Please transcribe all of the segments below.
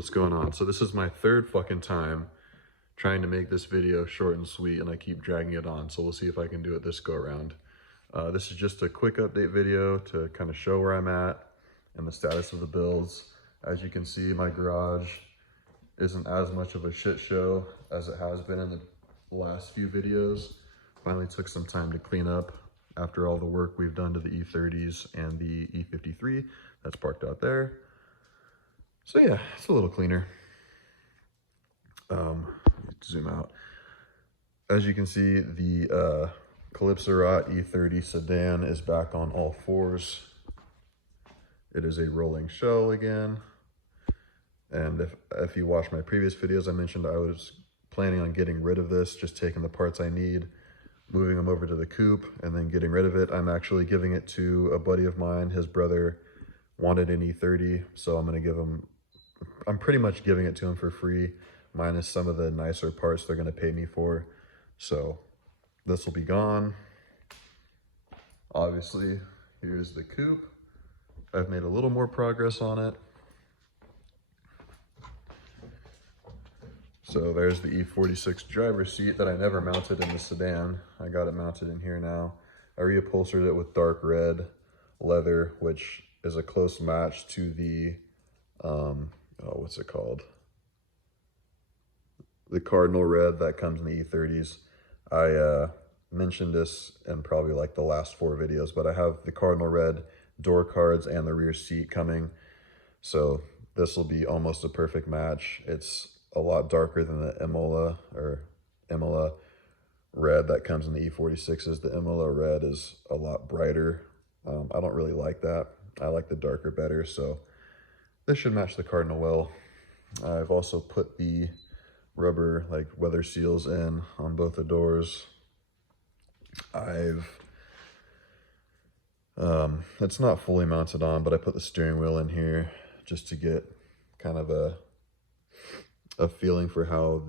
What's going on? So this is my third fucking time trying to make this video short and sweet, and I keep dragging it on. So we'll see if I can do it this go around. This is just a quick update video to kind of show where I'm at and the status of the builds. As you can see, my garage isn't as much of a shit show as it has been in the last few videos. Finally took some time to clean up after all the work we've done to the E30s and the E53 that's parked out there. So yeah, it's a little cleaner. Zoom out. As you can see, the Calypso E30 Sedan is back on all fours. It is a rolling shell again. And if you watched my previous videos, I mentioned I was planning on getting rid of this, just taking the parts I need, moving them over to the coupe, and then getting rid of it. I'm actually giving it to a buddy of mine. His brother wanted an E30, so I'm pretty much giving it to him for free, minus some of the nicer parts they're gonna pay me for. So this will be gone. Obviously, here's the coupe. I've made a little more progress on it. So there's the E46 driver's seat that I never mounted in the sedan. I got it mounted in here now. I reupholstered it with dark red leather, which is a close match to the, what's it called? The cardinal red that comes in the E30s. I mentioned this in probably like the last 4 videos, but I have the cardinal red door cards and the rear seat coming. So this will be almost a perfect match. It's a lot darker than the Imola red that comes in the E46s. The Imola red is a lot brighter. I don't really like that. I like the darker better, so this should match the cardinal well. I've also put the rubber like weather seals in on both the doors. It's not fully mounted on, but I put the steering wheel in here just to get kind of a feeling for how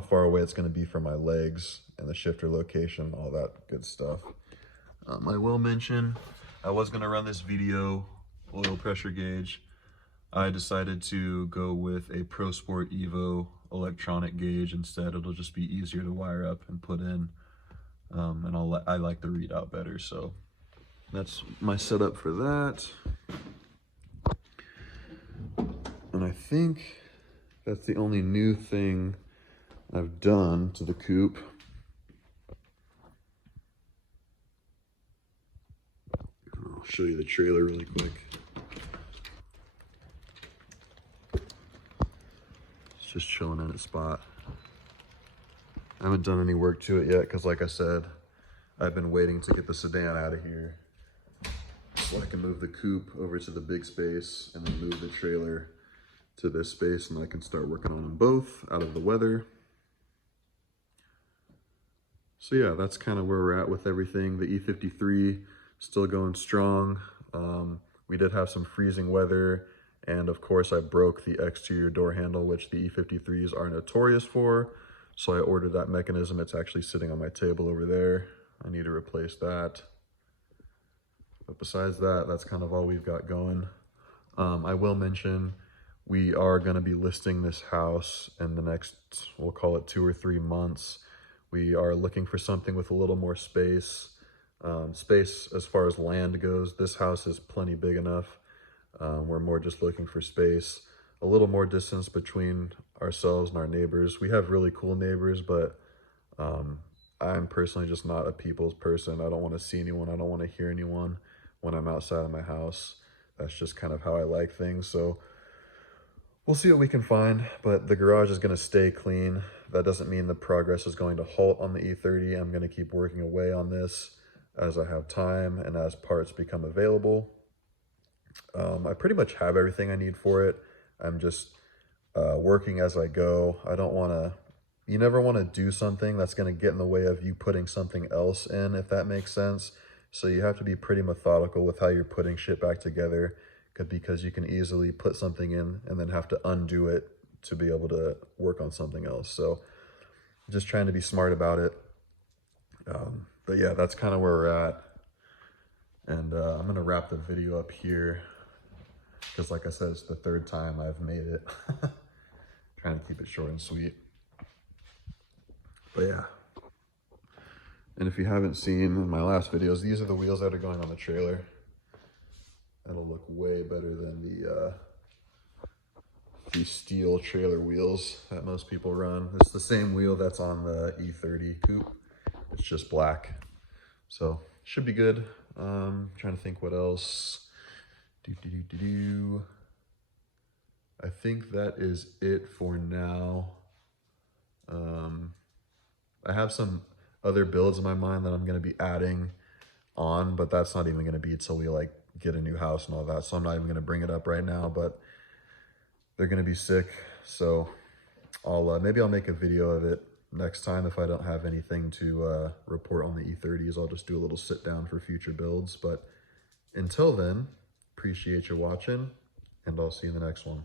far away it's going to be from my legs and the shifter location, all that good stuff. I will mention I was going to run this video oil pressure gauge. I decided to go with a Pro Sport Evo electronic gauge instead. It'll just be easier to wire up and put in, and I like the readout better. So that's my setup for that. And I think that's the only new thing I've done to the coupe. I'll show you the trailer really quick. It's just chilling in its spot. I haven't done any work to it yet because, like I said, I've been waiting to get the sedan out of here so I can move the coupe over to the big space and then move the trailer to this space, and I can start working on them both out of the weather. So yeah, that's kind of where we're at with everything. The E53 still going strong. We did have some freezing weather, and of course I broke the exterior door handle, which the E53s are notorious for. So I ordered that mechanism. It's actually sitting on my table over there. I need to replace that. But besides that, that's kind of all we've got going. I will mention we are going to be listing this house in the next, we'll call it 2 or 3 months. We are looking for something with a little more space. Space as far as land goes, this house is plenty big enough. We're more just looking for space, a little more distance between ourselves and our neighbors. We have really cool neighbors, but I'm personally just not a people's person. I don't want to see anyone. I don't want to hear anyone when I'm outside of my house. That's just kind of how I like things. So we'll see what we can find, but the garage is going to stay clean. That doesn't mean the progress is going to halt on the E30. I'm going to keep working away on this as I have time and as parts become available. I pretty much have everything I need for it. I'm just working as I go. You never want to do something that's going to get in the way of you putting something else in, if that makes sense. So you have to be pretty methodical with how you're putting shit back together, because you can easily put something in and then have to undo it to be able to work on something else. So just trying to be smart about it. But yeah, that's kind of where we're at. And I'm gonna wrap the video up here. because like I said, it's the third time I've made it. Trying to keep it short and sweet. But yeah. And if you haven't seen in my last videos, these are the wheels that are going on the trailer. That'll look way better than the steel trailer wheels that most people run. It's the same wheel that's on the E30 coupe. It's just black. So should be good. Trying to think what else. I think that is it for now. I have some other builds in my mind that I'm going to be adding on, but that's not even going to be until we like get a new house and all that. So I'm not even going to bring it up right now, but they're going to be sick. So maybe I'll make a video of it next time. If I don't have anything to report on the E30s, I'll just do a little sit down for future builds. But until then, appreciate you watching, and I'll see you in the next one.